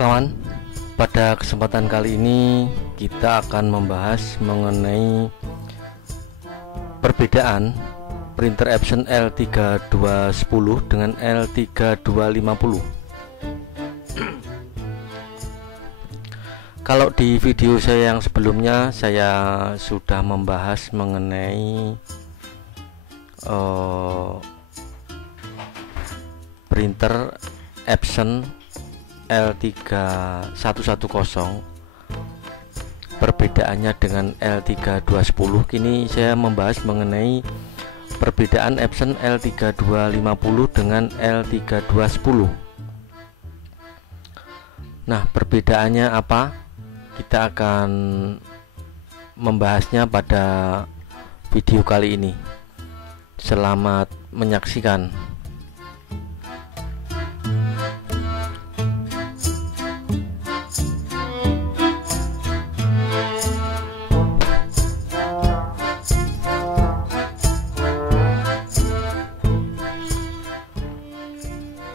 Kawan, pada kesempatan kali ini kita akan membahas mengenai perbedaan printer Epson L3210 dengan L3250. Kalau di video saya yang sebelumnya saya sudah membahas mengenai printer Epson L3110, perbedaannya dengan L3210. Kini saya membahas mengenai perbedaan Epson L3250 dengan L3210. Nah, perbedaannya apa? Kita akan membahasnya pada video kali ini. Selamat menyaksikan.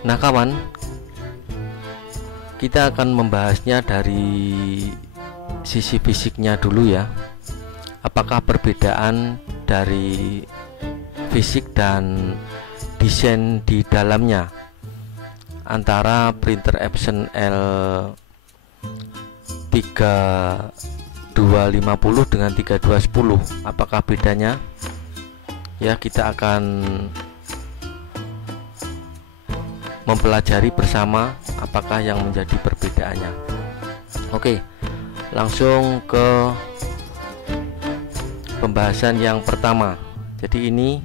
Nah kawan, kita akan membahasnya dari sisi fisiknya dulu ya. Apakah perbedaan dari fisik dan desain di dalamnya antara printer Epson L3250 dengan 3210? Apakah bedanya? Ya, kita akan mempelajari bersama apakah yang menjadi perbedaannya. Oke, langsung ke pembahasan yang pertama. Jadi ini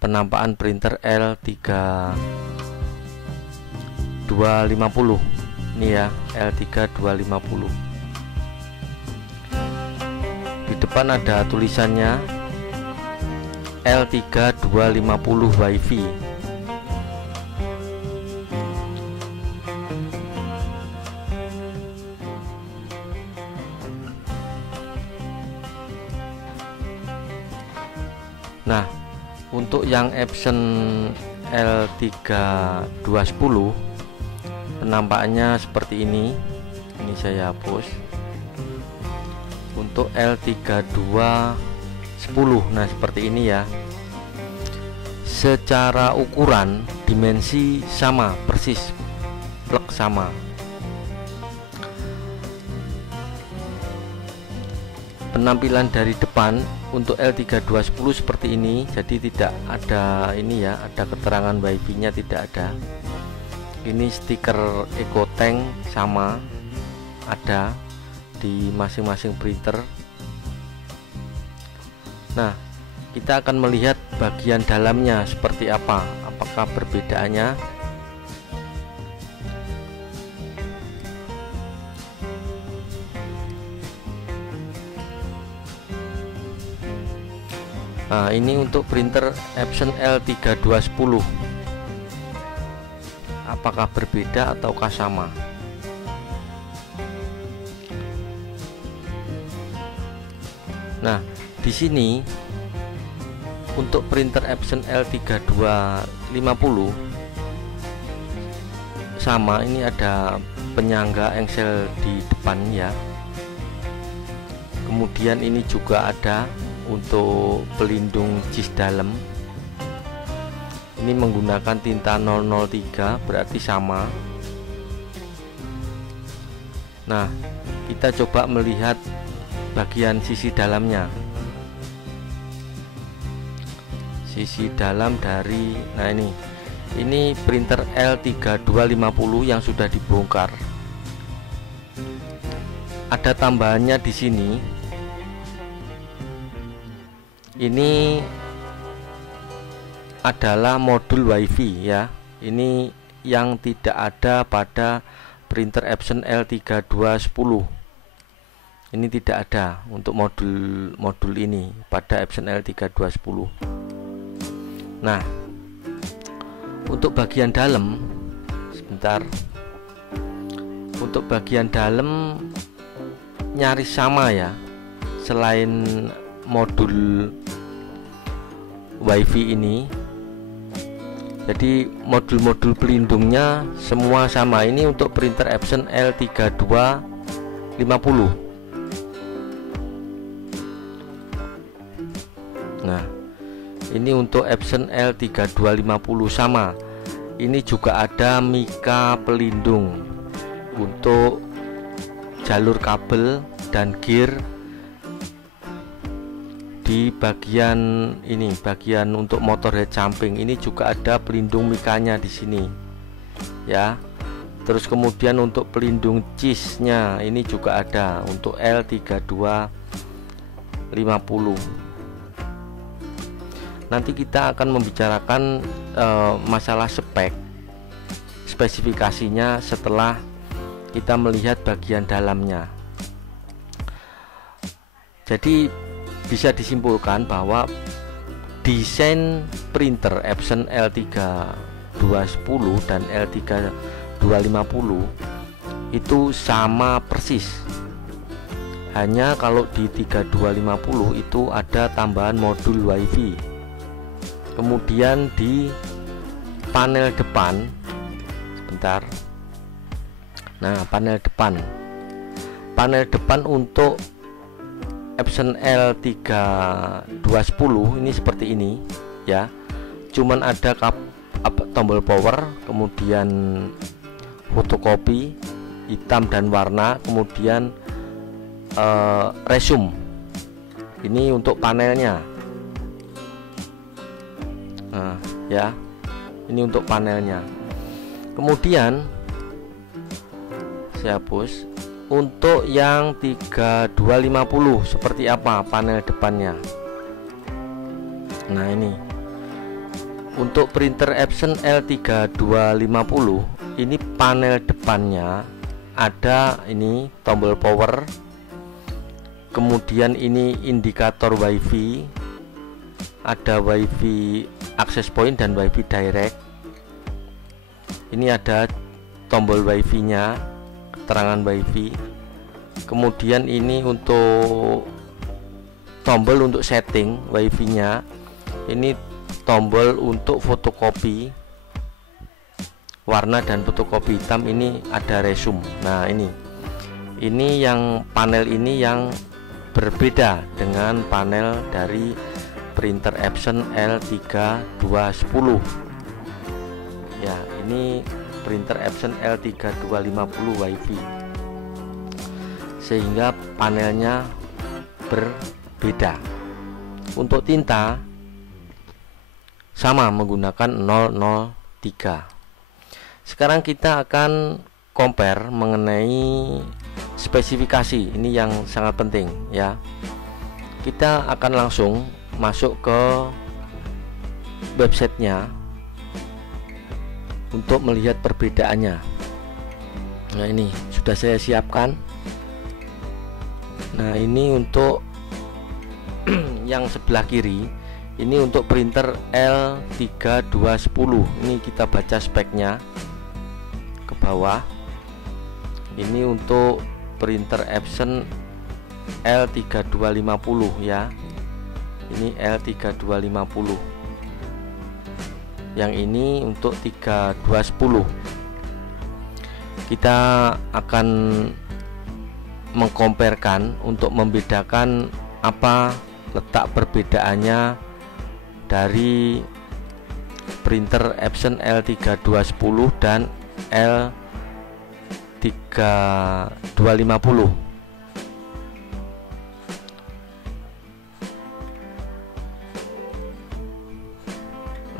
penampakan printer L3250. Ini ya, L3250. Di depan ada tulisannya L3250 WiFi. Nah, untuk yang Epson L3210 penampakannya seperti ini. Ini saya hapus. Untuk L3210, nah seperti ini ya. Secara ukuran dimensi sama persis, plek sama. Penampilan dari depan untuk L3210 seperti ini. Jadi tidak ada ini ya, ada keterangan WiFi nya tidak ada. Ini stiker EcoTank sama ada di masing-masing printer. Nah, kita akan melihat bagian dalamnya seperti apa. Apakah perbedaannya? Nah, ini untuk printer Epson L3210. Apakah berbeda ataukah sama? Nah, di sini untuk printer Epson L3250 sama, ini ada penyangga engsel di depan ya. Kemudian ini juga ada untuk pelindung jis dalam. Ini menggunakan tinta 003, berarti sama. Nah, kita coba melihat bagian sisi dalamnya. Sisi dalam dari, nah ini printer L3250 yang sudah dibongkar. Ada tambahannya di sini. Ini adalah modul WiFi ya. Ini yang tidak ada pada printer Epson L3210. Ini tidak ada untuk modul ini pada Epson L3210. Nah, untuk bagian dalam, sebentar. Untuk bagian dalam nyaris sama ya. Selain modul WiFi ini, Jadi modul-modul pelindungnya semua sama. Ini untuk printer Epson L3250. Nah, ini untuk Epson L3250 sama. Ini juga ada mika pelindung untuk jalur kabel dan gear. Di bagian ini, bagian untuk motor head samping ini juga ada pelindung mikanya di sini ya. Terus kemudian untuk pelindung cheese-nya ini juga ada untuk L3250. Nanti kita akan membicarakan masalah spesifikasinya setelah kita melihat bagian dalamnya. Jadi bisa disimpulkan bahwa desain printer Epson L3210 dan L3250 itu sama persis. Hanya kalau di 3250 itu ada tambahan modul WiFi. Kemudian di panel depan, sebentar. Nah, panel depan untuk Epson L3210 ini seperti ini ya. Cuman ada tombol power, kemudian fotokopi hitam dan warna, kemudian resume. Ini untuk panelnya. Nah, ya. Ini untuk panelnya. Kemudian saya hapus. Untuk yang 3250 seperti apa panel depannya? Nah, ini untuk printer Epson L3250 ini panel depannya ada ini tombol power, kemudian ini indikator WiFi, ada WiFi access point dan WiFi direct. Ini ada tombol WiFi nya, keterangan WiFi. Kemudian ini untuk tombol untuk setting WiFi nya, ini tombol untuk fotokopi warna dan fotokopi hitam, ini ada resume. Nah, ini yang panel ini yang berbeda dengan panel dari printer Epson L3210 ya. Ini printer Epson L3250 WiFi, sehingga panelnya berbeda. Untuk tinta sama menggunakan 003. Sekarang kita akan compare mengenai spesifikasi. Ini yang sangat penting ya. Kita akan langsung masuk ke websitenya untuk melihat perbedaannya. Nah, ini sudah saya siapkan. Nah, ini untuk yang sebelah kiri, ini untuk printer L3210. Ini kita baca speknya ke bawah. Ini untuk printer Epson L3250 ya. Ini L3250. Yang ini untuk 3210. Kita akan mengkomparkan untuk membedakan apa letak perbedaannya dari printer Epson L3210 dan L3250.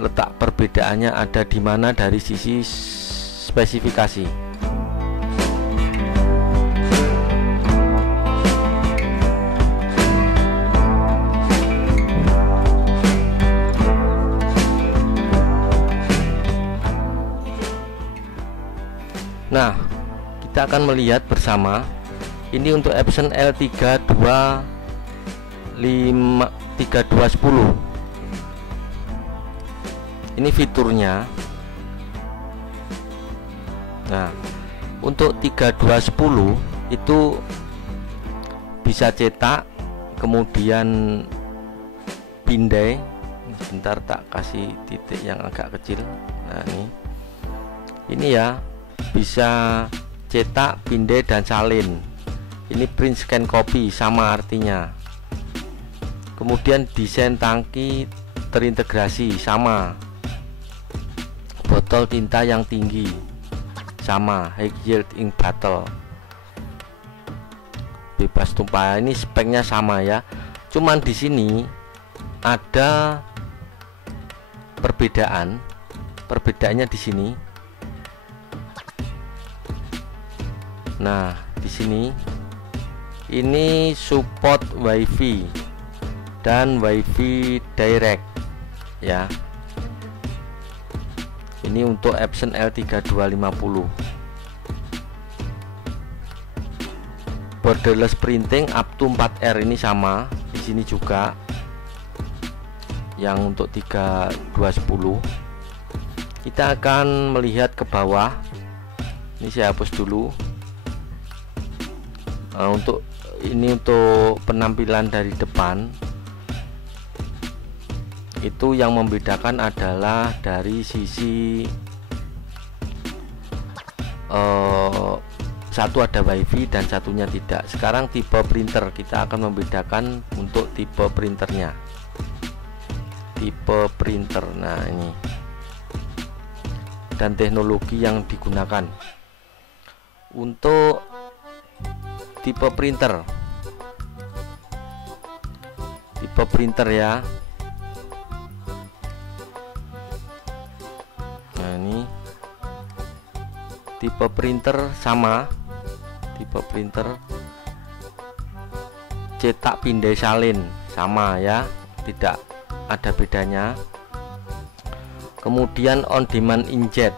Letak perbedaannya ada di mana dari sisi spesifikasi. Nah, kita akan melihat bersama. Ini untuk Epson L3210. Ini fiturnya. Nah, untuk 3210 itu bisa cetak, kemudian pindai. Sebentar, tak kasih titik yang agak kecil. Nah ini ya, bisa cetak, pindai dan salin. Ini print scan copy, sama artinya. Kemudian desain tangki terintegrasi, sama. Botol tinta yang tinggi, sama. High yield ink bottle, bebas tumpah. Ini speknya sama ya, cuman di sini ada perbedaannya di sini. Nah, di sini ini support WiFi dan WiFi direct ya. Ini untuk Epson L3250. Borderless printing up to 4R ini sama. Di sini juga yang untuk 3210. Kita akan melihat ke bawah. Ini saya hapus dulu. Untuk penampilan dari depan, itu yang membedakan adalah dari sisi satu ada WiFi dan satunya tidak. Sekarang tipe printer, kita akan membedakan untuk tipe printernya. Tipe printer, nah ini, dan teknologi yang digunakan. Untuk tipe printer ya. Nah ini tipe printer sama, tipe printer cetak, pindai, salin sama ya, tidak ada bedanya. Kemudian on demand inkjet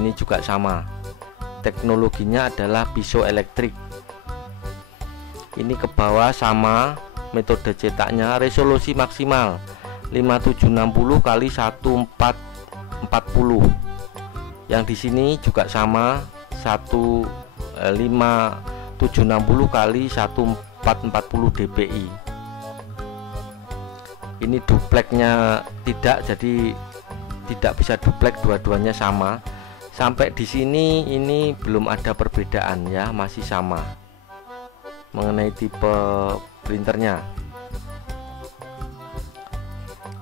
ini juga sama. Teknologinya adalah piezoelektrik. Ini ke bawah sama. Metode cetaknya resolusi maksimal 5760 x 1440. Yang di sini juga sama, 5760 x 1440 dpi. Ini dupleknya tidak, jadi tidak bisa duplek, dua-duanya sama. Sampai di sini ini belum ada perbedaan ya, masih sama mengenai tipe printernya.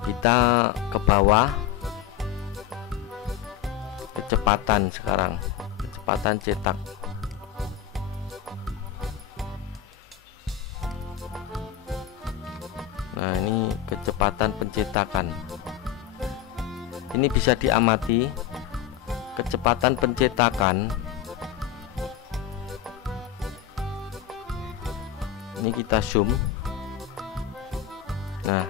Kita ke bawah, kecepatan sekarang, kecepatan cetak. Nah ini kecepatan pencetakan. Ini bisa diamati kecepatan pencetakan. Ini kita zoom. Nah,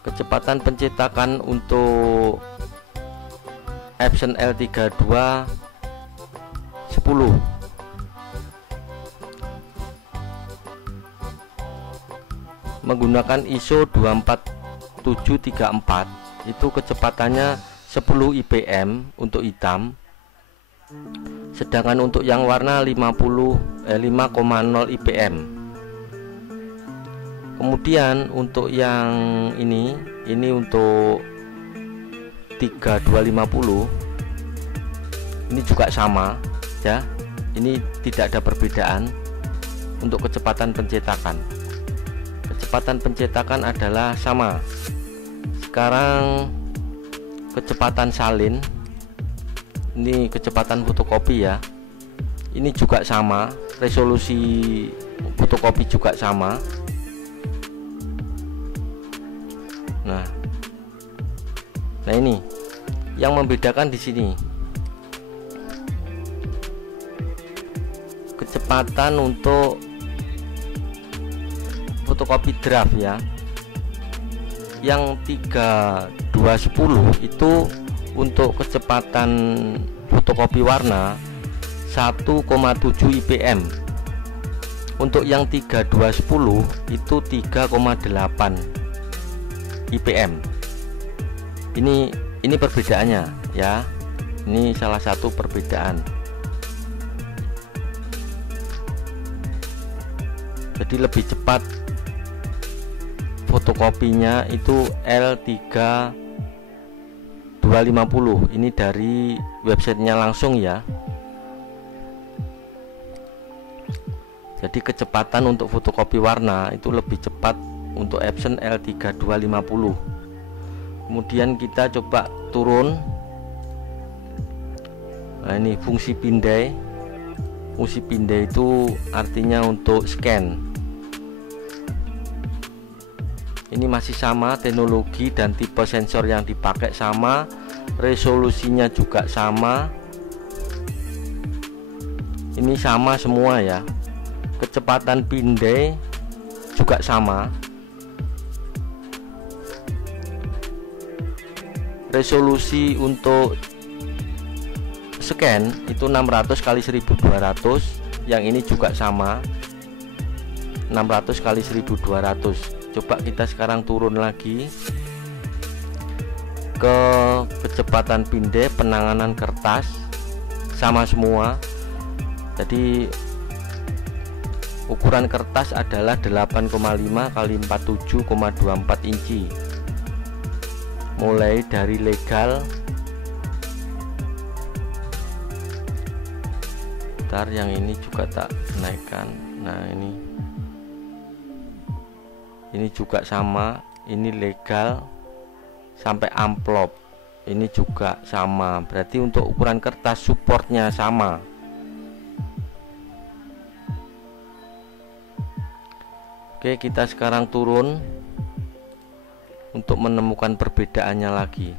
kecepatan pencetakan untuk Epson L32 10. Menggunakan ISO 24734, itu kecepatannya 10 IPM untuk hitam. Sedangkan untuk yang warna 5,0 IPM. Kemudian untuk yang ini untuk 3250, ini juga sama ya. Ini tidak ada perbedaan untuk kecepatan pencetakan. Kecepatan pencetakan adalah sama. Sekarang kecepatan salin, ini kecepatan fotokopi ya. Ini juga sama, resolusi fotokopi juga sama. Nah ini yang membedakan di sini. Kecepatan untuk fotokopi draft ya. Yang 3210 itu untuk kecepatan fotokopi warna 1,7 IPM. Untuk yang 3210 itu 3,8 IPM. Ini perbedaannya ya. Ini salah satu perbedaan. Jadi lebih cepat fotokopinya itu L3210 250. Ini dari websitenya langsung ya. Jadi kecepatan untuk fotokopi warna itu lebih cepat untuk Epson L3250. Kemudian kita coba turun. Nah, ini fungsi pindai. Fungsi pindai itu artinya untuk scan. Ini masih sama, teknologi dan tipe sensor yang dipakai sama, resolusinya juga sama. Ini sama semua ya. Kecepatan pindai juga sama. Resolusi untuk scan itu 600 kali 1200. Yang ini juga sama, 600 kali 1200. Coba kita sekarang turun lagi ke kecepatan pindai, penanganan kertas, sama semua. Jadi ukuran kertas adalah 8,5 kali 47,24 inci. Mulai dari legal, ntar yang ini juga tak naikkan. Nah, ini juga sama, ini legal sampai amplop, ini juga sama. Berarti untuk ukuran kertas supportnya sama. Oke, kita sekarang turun untuk menemukan perbedaannya lagi.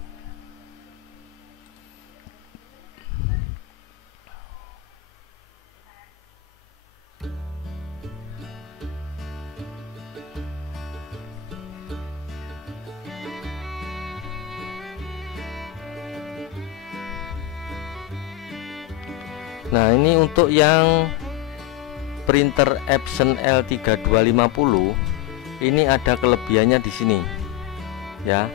Nah, ini untuk yang printer Epson L3250 ini ada kelebihannya di sini ya.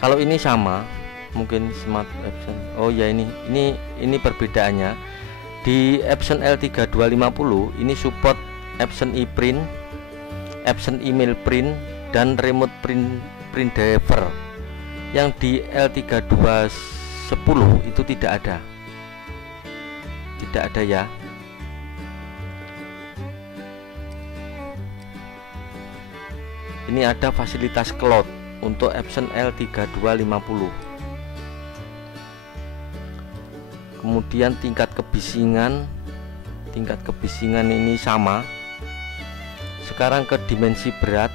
Kalau ini sama, mungkin Smart Epson. Oh ya, ini perbedaannya. Di Epson L3250 ini support Epson ePrint, Epson Email Print, dan Remote Print Driver. Yang di L3210 itu tidak ada ya. Ini ada fasilitas cloud untuk Epson L3250. Kemudian tingkat kebisingan ini sama. Sekarang ke dimensi berat.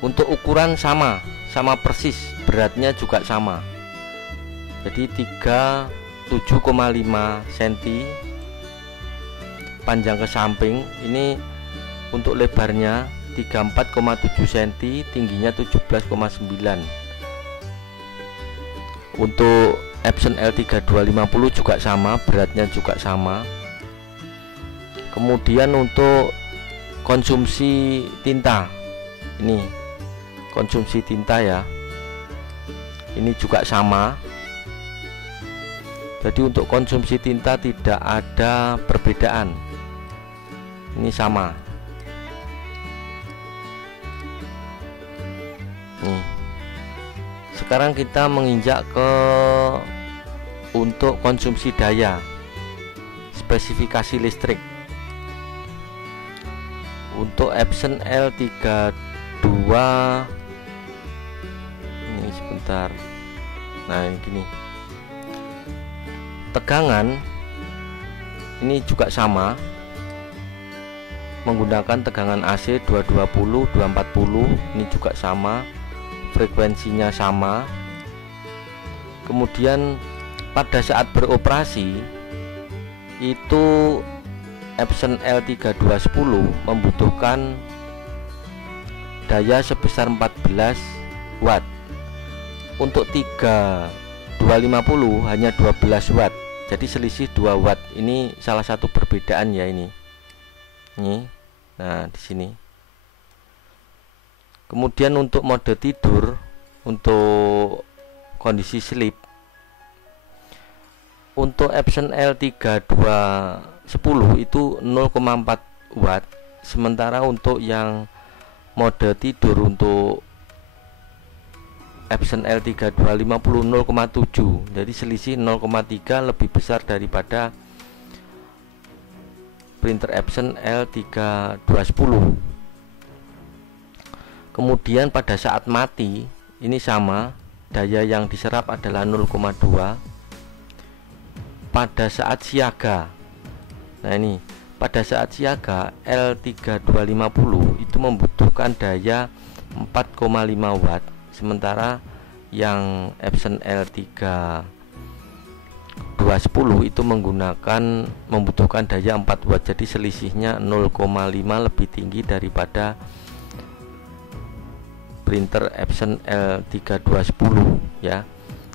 Untuk ukuran sama persis, beratnya juga sama. Jadi 37,5 cm panjang ke samping. Ini untuk lebarnya 34,7 cm, tingginya 17,9. Untuk Epson L3250 juga sama, beratnya juga sama. Kemudian untuk konsumsi tinta, ini konsumsi tinta ya, ini juga sama. Jadi untuk konsumsi tinta tidak ada perbedaan, ini sama. Nih, sekarang kita menginjak ke untuk konsumsi daya, spesifikasi listrik. Untuk Epson L32 ini sebentar. Nah, ini gini. Tegangan ini juga sama, menggunakan tegangan AC 220, 240. Ini juga sama, frekuensinya sama. Kemudian pada saat beroperasi itu Epson L3210 membutuhkan daya sebesar 14 watt. Untuk 3250 hanya 12 watt. Jadi selisih 2 watt. Ini salah satu perbedaan ya ini. Nah, di sini. Kemudian untuk mode tidur, untuk kondisi sleep, untuk Epson L3210 itu 0,4 watt, sementara untuk yang mode tidur untuk Epson L3250 0,7, jadi selisih 0,3 lebih besar daripada printer Epson L3210. Kemudian pada saat mati ini sama, daya yang diserap adalah 0,2. Pada saat siaga, nah ini pada saat siaga L3250 itu membutuhkan daya 4,5 watt, sementara yang Epson L3210 itu membutuhkan daya 4 watt, jadi selisihnya 0,5 lebih tinggi daripada printer Epson L3210 ya.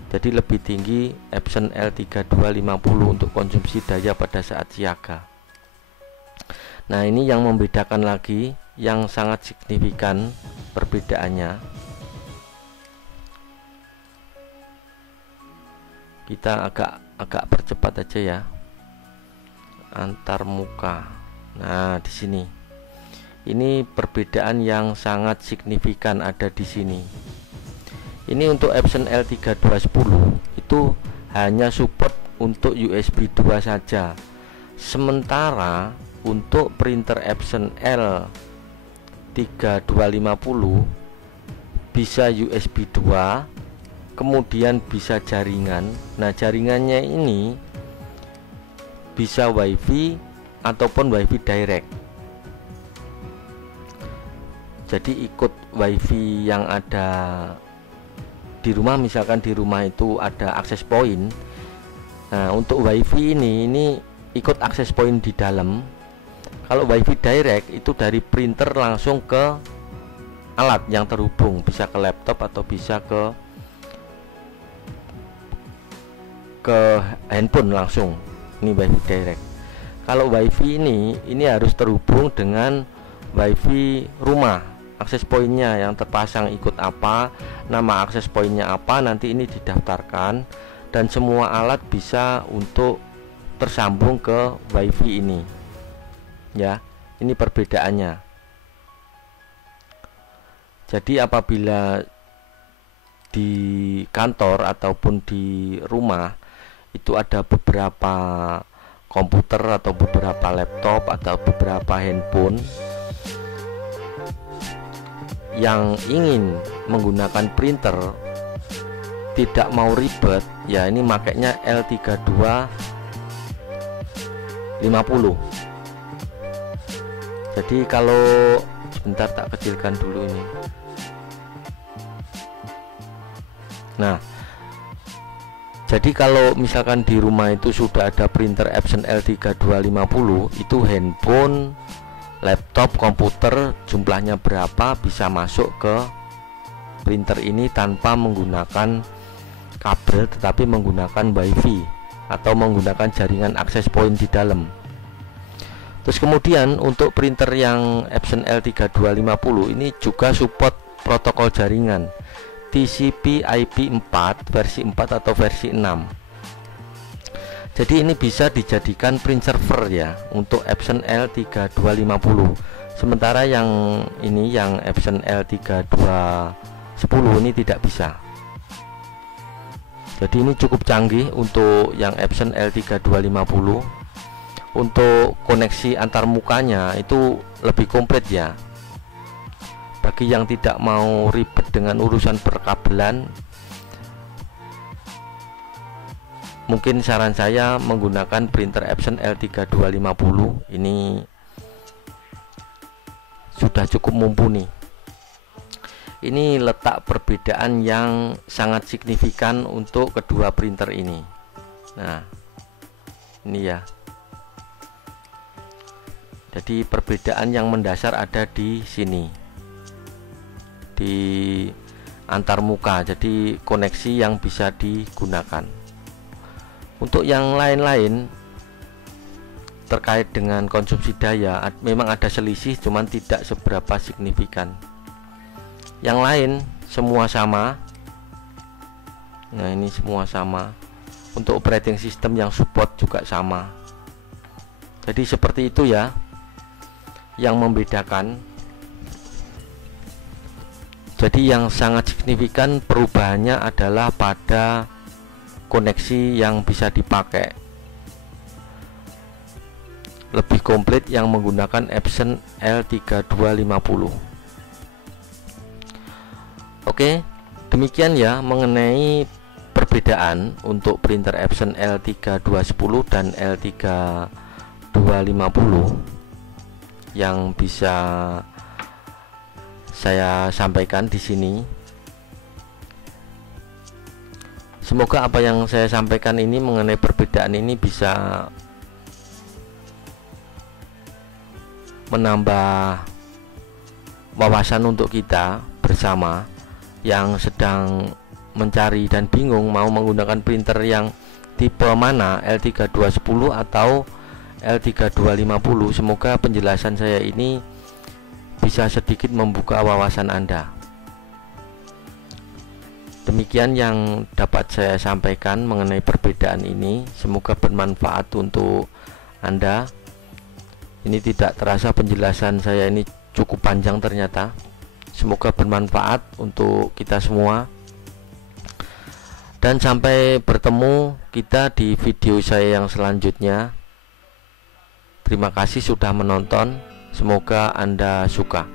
Jadi lebih tinggi Epson L3250 untuk konsumsi daya pada saat siaga. Nah, ini yang membedakan lagi, yang sangat signifikan perbedaannya. Kita agak percepat aja ya. Antar muka. Nah, di sini. Ini perbedaan yang sangat signifikan ada di sini. Ini untuk Epson L3210 itu hanya support untuk USB 2 saja. Sementara untuk printer Epson L3250 bisa USB 2, kemudian bisa jaringan. Nah, jaringannya ini bisa WiFi ataupun WiFi direct. Jadi ikut WiFi yang ada di rumah, misalkan di rumah itu ada akses point. Nah, untuk WiFi ini ikut akses point di dalam. Kalau WiFi direct itu dari printer langsung ke alat yang terhubung, bisa ke laptop atau bisa ke handphone langsung. Ini WiFi direct. Kalau WiFi ini harus terhubung dengan WiFi rumah. Akses pointnya yang terpasang ikut apa, nama akses pointnya apa, nanti ini didaftarkan dan semua alat bisa untuk tersambung ke WiFi ini ya. Ini perbedaannya. Jadi apabila di kantor ataupun di rumah itu ada beberapa komputer atau beberapa laptop atau beberapa handphone yang ingin menggunakan printer, tidak mau ribet ya, ini makanya L3250. Jadi kalau sebentar tak kecilkan dulu ini. Nah, jadi kalau misalkan di rumah itu sudah ada printer Epson L3250, itu handphone, laptop, komputer jumlahnya berapa bisa masuk ke printer ini tanpa menggunakan kabel, tetapi menggunakan WiFi atau menggunakan jaringan akses point di dalam. Terus kemudian untuk printer yang Epson L3250 ini juga support protokol jaringan TCP/IP4 versi 4 atau versi 6. Jadi ini bisa dijadikan print server ya untuk Epson L3250. Sementara yang ini, yang Epson L3210 ini tidak bisa. Jadi ini cukup canggih untuk yang Epson L3250. Untuk koneksi antar mukanya itu lebih komplit ya. Bagi yang tidak mau ribet dengan urusan perkabelan, mungkin saran saya menggunakan printer Epson L3250 ini sudah cukup mumpuni. Ini letak perbedaan yang sangat signifikan untuk kedua printer ini. Nah, ini ya. Jadi perbedaan yang mendasar ada di sini, di antar muka. Jadi koneksi yang bisa digunakan. Untuk yang lain-lain terkait dengan konsumsi daya memang ada selisih, cuman tidak seberapa signifikan. Yang lain semua sama. Nah, ini semua sama. Untuk operating system yang support juga sama. Jadi seperti itu ya. yang membedakan. Jadi yang sangat signifikan perubahannya adalah pada koneksi yang bisa dipakai. Lebih komplit yang menggunakan Epson L3250. Oke, demikian ya mengenai perbedaan untuk printer Epson L3210 dan L3250 yang bisa saya sampaikan di sini. Semoga apa yang saya sampaikan ini mengenai perbedaan ini bisa menambah wawasan untuk kita bersama yang sedang mencari dan bingung mau menggunakan printer yang tipe mana, L3210 atau L3250. Semoga penjelasan saya ini bisa sedikit membuka wawasan Anda. Demikian yang dapat saya sampaikan mengenai perbedaan ini. Semoga bermanfaat untuk Anda. Ini tidak terasa penjelasan saya ini cukup panjang ternyata. Semoga bermanfaat untuk kita semua. Dan sampai bertemu kita di video saya yang selanjutnya. Terima kasih sudah menonton. Semoga Anda suka.